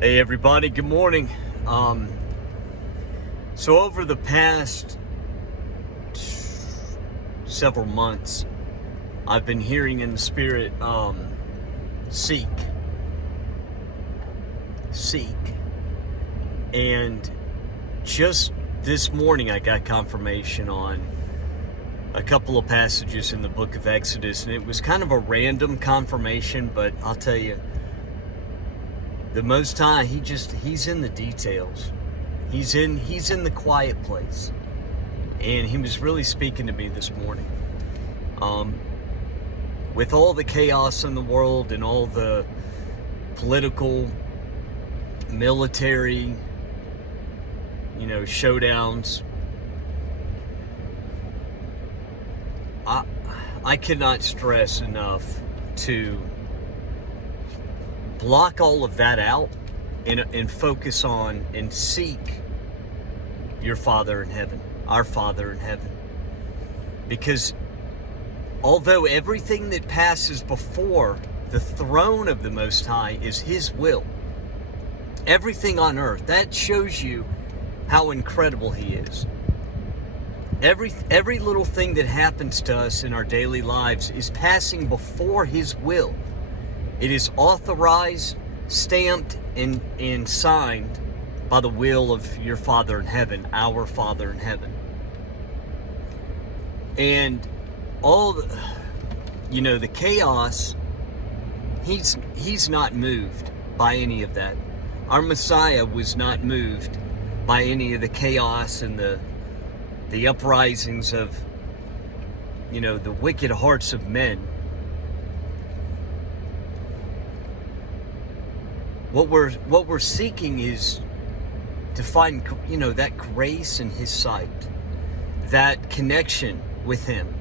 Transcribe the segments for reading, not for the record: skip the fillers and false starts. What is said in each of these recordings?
Hey everybody, good morning. So over the past several months, I've been hearing in the spirit, seek. And just this morning I got confirmation on a couple of passages in the book of Exodus, and it was kind of a random confirmation, but I'll tell you, the Most High, he's in the details. He's in the quiet place. And he was really speaking to me this morning. With all the chaos in the world and all the political, military, showdowns, I cannot stress enough to block all of that out and focus on and seek your Father in heaven, our Father in heaven. Because although everything that passes before the throne of the Most High is His will, everything on earth, that shows you how incredible He is. Every little thing that happens to us in our daily lives is passing before His will. It is authorized, stamped, and signed by the will of your Father in heaven, our Father in heaven. And all the chaos, he's not moved by any of that. Our Messiah was not moved by any of the chaos and the uprisings of the wicked hearts of men. What we're seeking is to find that grace in His sight, that connection with Him.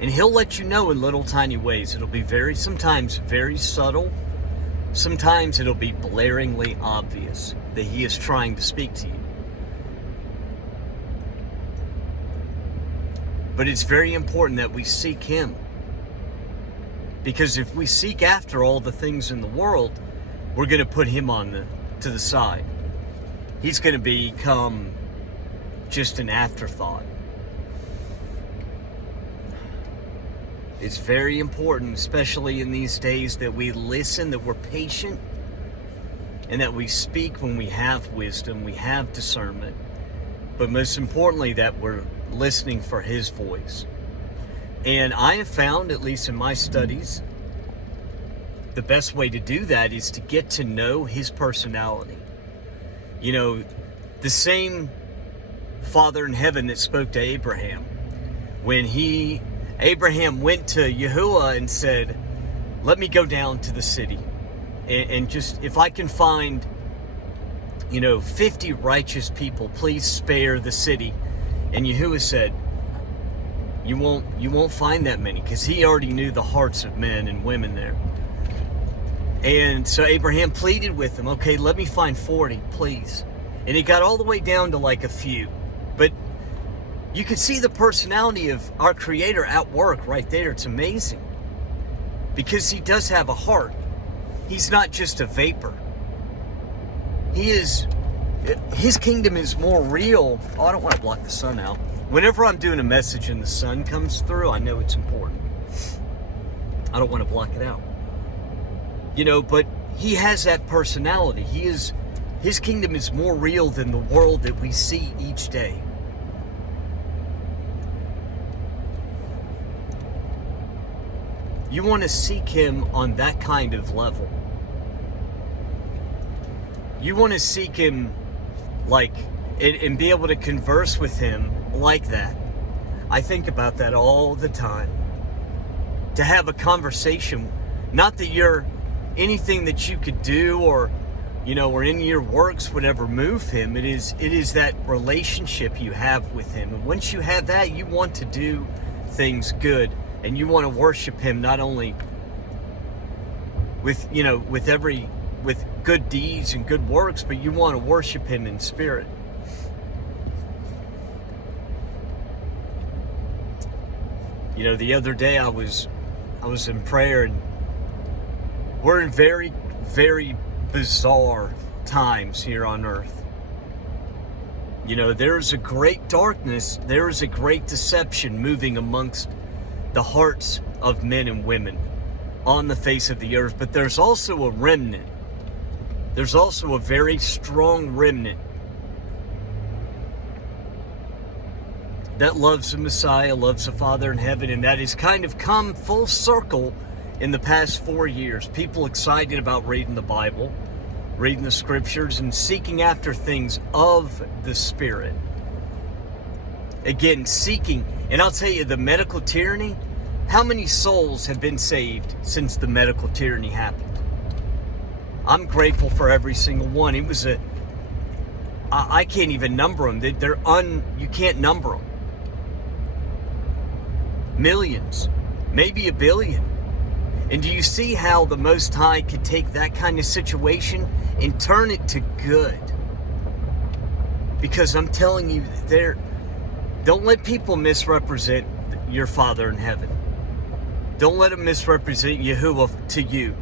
And He'll let you know in little tiny ways. It'll be sometimes very subtle. Sometimes it'll be blaringly obvious that He is trying to speak to you. But it's very important that we seek Him. Because if we seek after all the things in the world, we're going to put Him to the side. He's going to become just an afterthought. It's very important, especially in these days, that we listen, that we're patient, and that we speak when we have wisdom, we have discernment. But most importantly, that we're listening for His voice. And I have found, at least in my studies, the best way to do that is to get to know His personality. The same Father in heaven that spoke to Abraham. When Abraham went to Yahuah and said, let me go down to the city. And just, if I can find, 50 righteous people, please spare the city. And Yahuah said, You won't find that many, because He already knew the hearts of men and women there. And so Abraham pleaded with him, okay, let me find 40, please. And he got all the way down to like a few. But you could see the personality of our Creator at work right there. It's amazing. Because He does have a heart. He's not just a vapor. His kingdom is more real. Oh, I don't want to block the sun out. Whenever I'm doing a message and the sun comes through, I know it's important. I don't want to block it out. But He has that personality. His kingdom is more real than the world that we see each day. You want to seek Him on that kind of level. You want to seek Him and be able to converse with Him like that. I think about that all the time. To have a conversation, not that you're anything that you could do or in your works would ever move Him. It is that relationship you have with Him. And once you have that, you want to do things good, and you want to worship Him not only with good deeds and good works, but you want to worship Him in spirit. The other day I was in prayer, and we're in very, very bizarre times here on earth. You know, there's a great darkness, there is a great deception moving amongst the hearts of men and women on the face of the earth, but there's also a remnant. There's also a very strong remnant that loves the Messiah, loves the Father in heaven, and that has kind of come full circle in the past 4 years. People excited about reading the Bible, reading the scriptures, and seeking after things of the Spirit. Again, seeking. And I'll tell you, the medical tyranny, how many souls have been saved since the medical tyranny happened? I'm grateful for every single one. It was I can't even number them. You can't number them. Millions, maybe a billion. And do you see how the Most High could take that kind of situation and turn it to good? Because I'm telling you, don't let people misrepresent your Father in heaven. Don't let them misrepresent Yahuwah to you.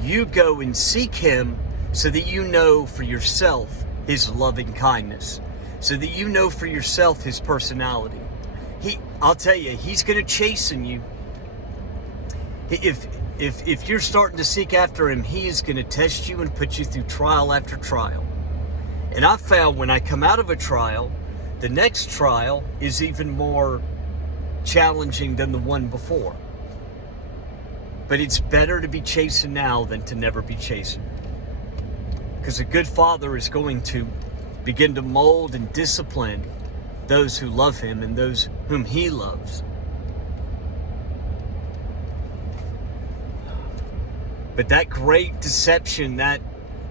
You go and seek Him so that you know for yourself His loving kindness, so that you know for yourself His personality. I'll tell you, He's going to chasten you. If you're starting to seek after Him, He is going to test you and put you through trial after trial. And I found when I come out of a trial, the next trial is even more challenging than the one before. But it's better to be chastened now than to never be chastened. Because a good father is going to begin to mold and discipline those who love Him and those whom He loves. But that great deception, that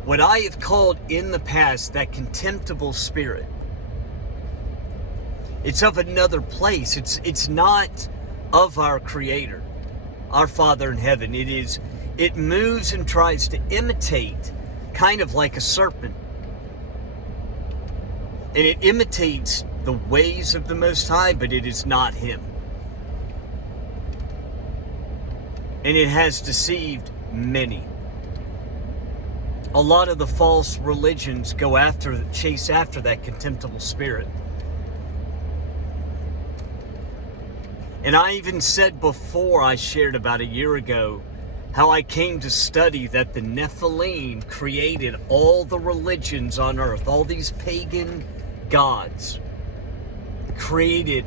what I have called in the past, that contemptible spirit, it's of another place. It's not of our Creator, our Father in heaven. It moves and tries to imitate, kind of like a serpent. And it imitates the ways of the Most High, but it is not Him. And it has deceived many. A lot of the false religions chase after that contemptible spirit. And I even said before, I shared about a year ago, how I came to study that the Nephilim created all the religions on earth, all these pagan gods, created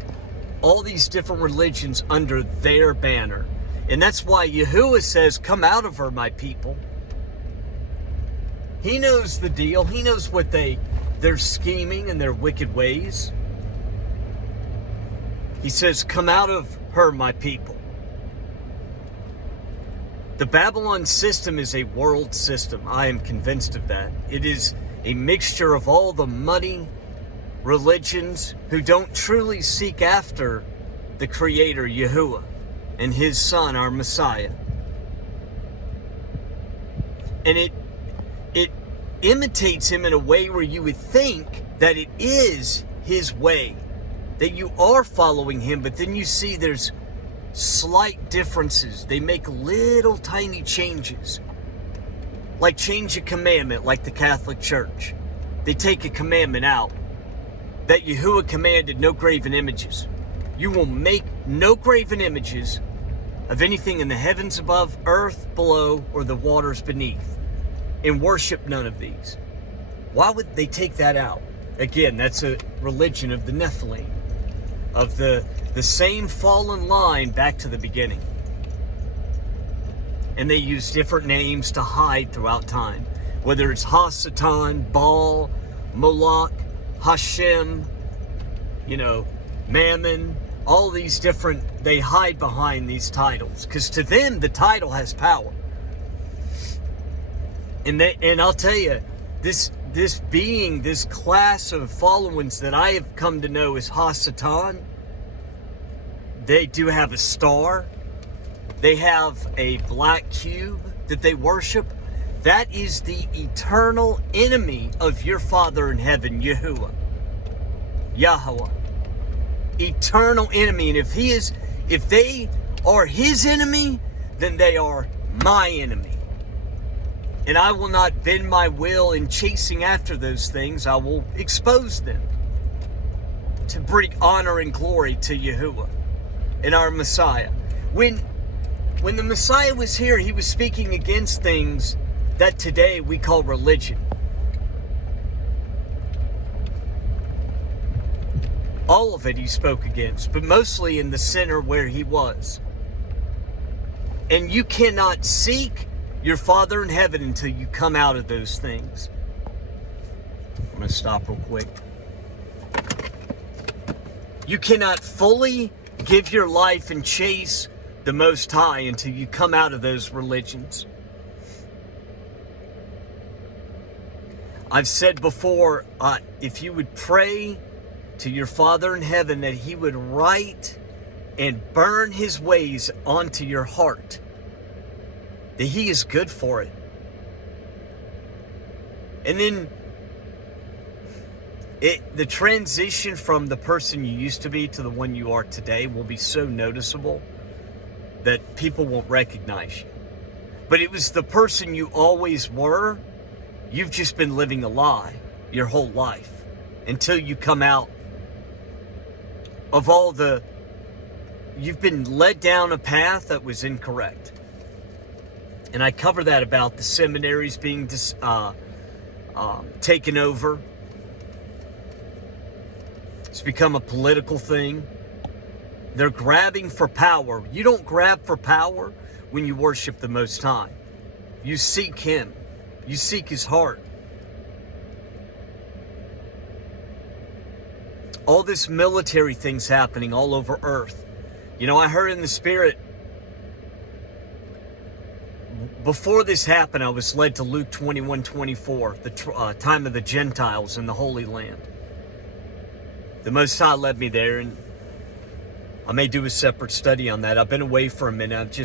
all these different religions under their banner. And that's why Yahuwah says, come out of her, my people. He knows the deal. He knows what they're scheming and their wicked ways. He says, come out of her, my people. The Babylon system is a world system. I am convinced of that. It is a mixture of all the muddy religions who don't truly seek after the Creator, Yahuwah, and His Son, our Messiah. And it imitates Him in a way where you would think that it is His way, that you are following Him, but then you see there's slight differences. They make little tiny changes, like change a commandment, like the Catholic Church. They take a commandment out, that Yahuwah commanded no graven images. You will make no graven images of anything in the heavens above, earth below, or the waters beneath, and worship none of these. Why would they take that out? Again, that's a religion of the Nephilim, of the same fallen line back to the beginning. And they use different names to hide throughout time, whether it's Hasatan, Baal, Moloch, Hashem, Mammon, all these different, they hide behind these titles, because to them the title has power. And I'll tell you, this class of followings that I have come to know as Hasatan, they do have a star. They have a black cube that they worship. That is the eternal enemy of your Father in heaven, Yahuwah. Yahweh. Eternal enemy. And if they are His enemy, then they are my enemy. And I will not bend my will in chasing after those things. I will expose them to bring honor and glory to Yahuwah and our Messiah. When the Messiah was here, he was speaking against things that today we call religion. All of it he spoke against, but mostly in the center where he was. And you cannot seek your Father in heaven until you come out of those things. I'm going to stop real quick. You cannot fully give your life and chase the Most High until you come out of those religions. I've said before, if you would pray to your Father in heaven that he would write and burn his ways onto your heart, that he is good for it. And then the transition from the person you used to be to the one you are today will be so noticeable that people won't recognize you. But it was the person you always were. You've just been living a lie your whole life until you come out of all the... You've been led down a path that was incorrect. And I cover that about the seminaries being taken over. It's become a political thing. They're grabbing for power. You don't grab for power when you worship the Most High. You seek him. You seek his heart. All this military thing's happening all over earth. You know, I heard in the spirit, before this happened, I was led to Luke 21:24, the time of the Gentiles in the Holy Land. The Most High led me there, and I may do a separate study on that. I've been away for a minute.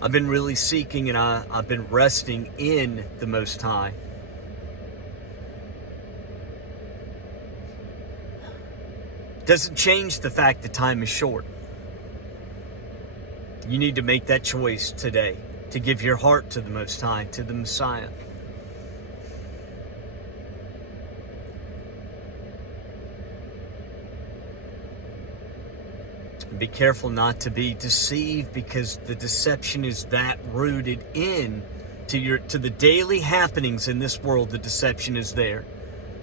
I've been really seeking, and I've been resting in the Most High. Doesn't change the fact that time is short. You need to make that choice today to give your heart to the Most High, to the Messiah. And be careful not to be deceived, because the deception is that rooted in to the daily happenings in this world. The deception is there.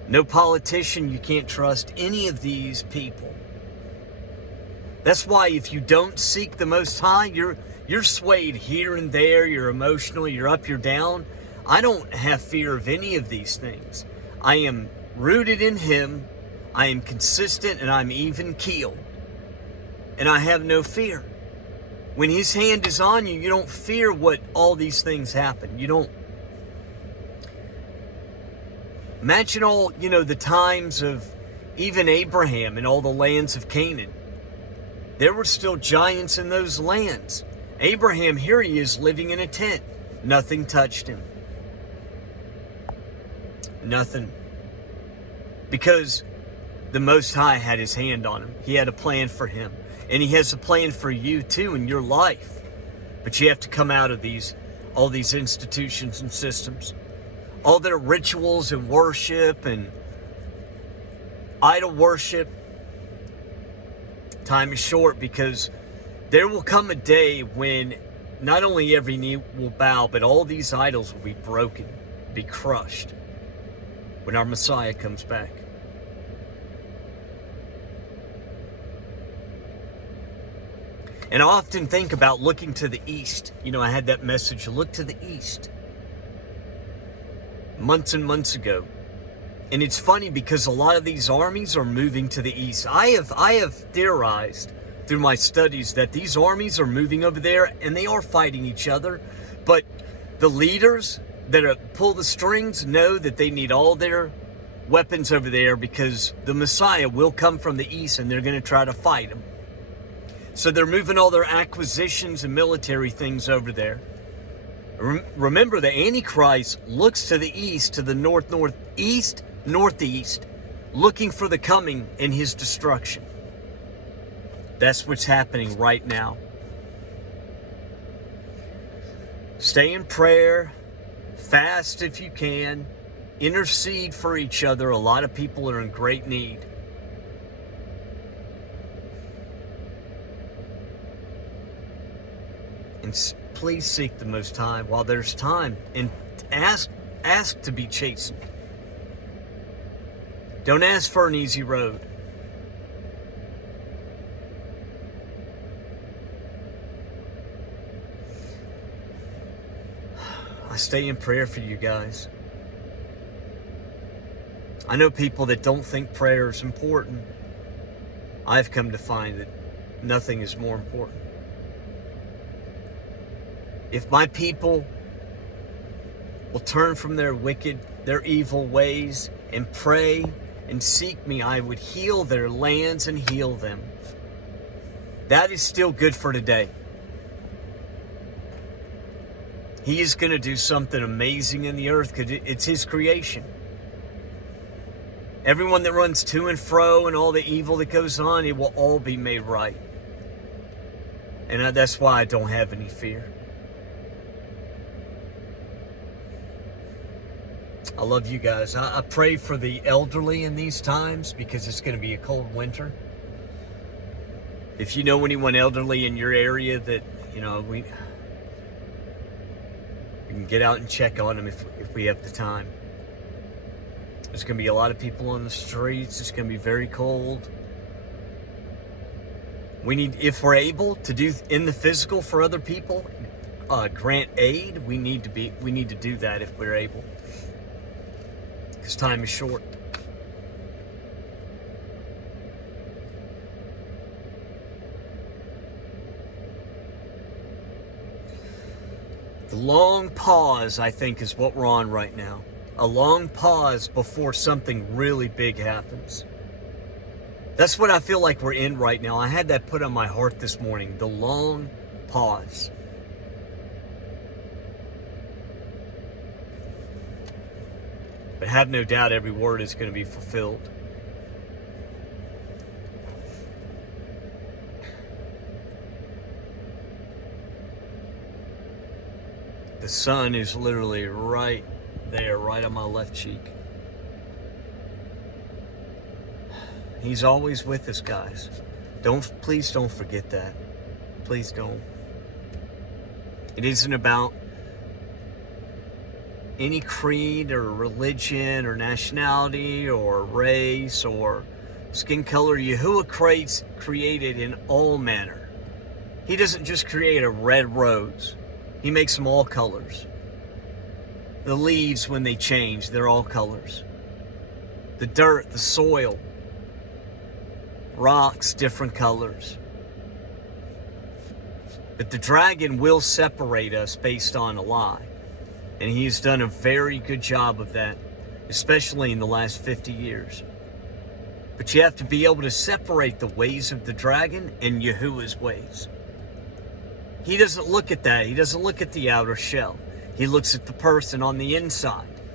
No politician, you can't trust any of these people. That's why if you don't seek the Most High, you're swayed here and there, you're emotional, you're up, you're down. I don't have fear of any of these things. I am rooted in him, I am consistent, and I'm even keeled. And I have no fear. When his hand is on you, you don't fear what all these things happen. You don't. Imagine all, the times of even Abraham and all the lands of Canaan. There were still giants in those lands. Abraham, here he is living in a tent. Nothing touched him. Nothing. Because the Most High had his hand on him. He had a plan for him. And he has a plan for you too in your life. But you have to come out of all these institutions and systems. All their rituals and worship and idol worship. Time is short, because there will come a day when not only every knee will bow, but all these idols will be broken, be crushed, when our Messiah comes back. And I often think about looking to the east. I had that message, look to the east, months and months ago. And it's funny because a lot of these armies are moving to the east. I have theorized through my studies that these armies are moving over there, and they are fighting each other. But the leaders that pull the strings know that they need all their weapons over there, because the Messiah will come from the east and they're going to try to fight him. So they're moving all their acquisitions and military things over there. Remember, the Antichrist looks to the east, to the northeast, looking for the coming and his destruction. That's what's happening right now. Stay in prayer. Fast if you can. Intercede for each other. A lot of people are in great need. And please seek the Most High while there's time, and ask to be chastened. Don't ask for an easy road. I stay in prayer for you guys. I know people that don't think prayer is important. I've come to find that nothing is more important. If my people will turn from their evil ways and pray and seek me, I would heal their lands and heal them. That is still good for today. He is going to do something amazing in the earth because it's His creation. Everyone that runs to and fro and all the evil that goes on, it will all be made right. And that's why I don't have any fear. I love you guys. I pray for the elderly in these times because it's going to be a cold winter. If you know anyone elderly in your area that, we can get out and check on them if we have the time. There's going to be a lot of people on the streets. It's going to be very cold. We need, if we're able to do in the physical for other people, grant aid. We need to do that if we're able. Because time is short. The long pause, I think, is what we're on right now. A long pause before something really big happens. That's what I feel like we're in right now. I had that put on my heart this morning. The long pause. But have no doubt every word is going to be fulfilled. The sun is literally right there, right on my left cheek. He's always with us, guys. Please don't forget that. Please don't. It isn't about any creed or religion or nationality or race or skin color. Yahuah created in all manner. He doesn't just create a red rose. He makes them all colors. The leaves, when they change, they're all colors. The dirt, the soil, rocks, different colors. But the dragon will separate us based on a lie. And he's done a very good job of that, especially in the last 50 years. But you have to be able to separate the ways of the dragon and Yahuwah's ways. He doesn't look at that. He doesn't look at the outer shell. He looks at the person on the inside.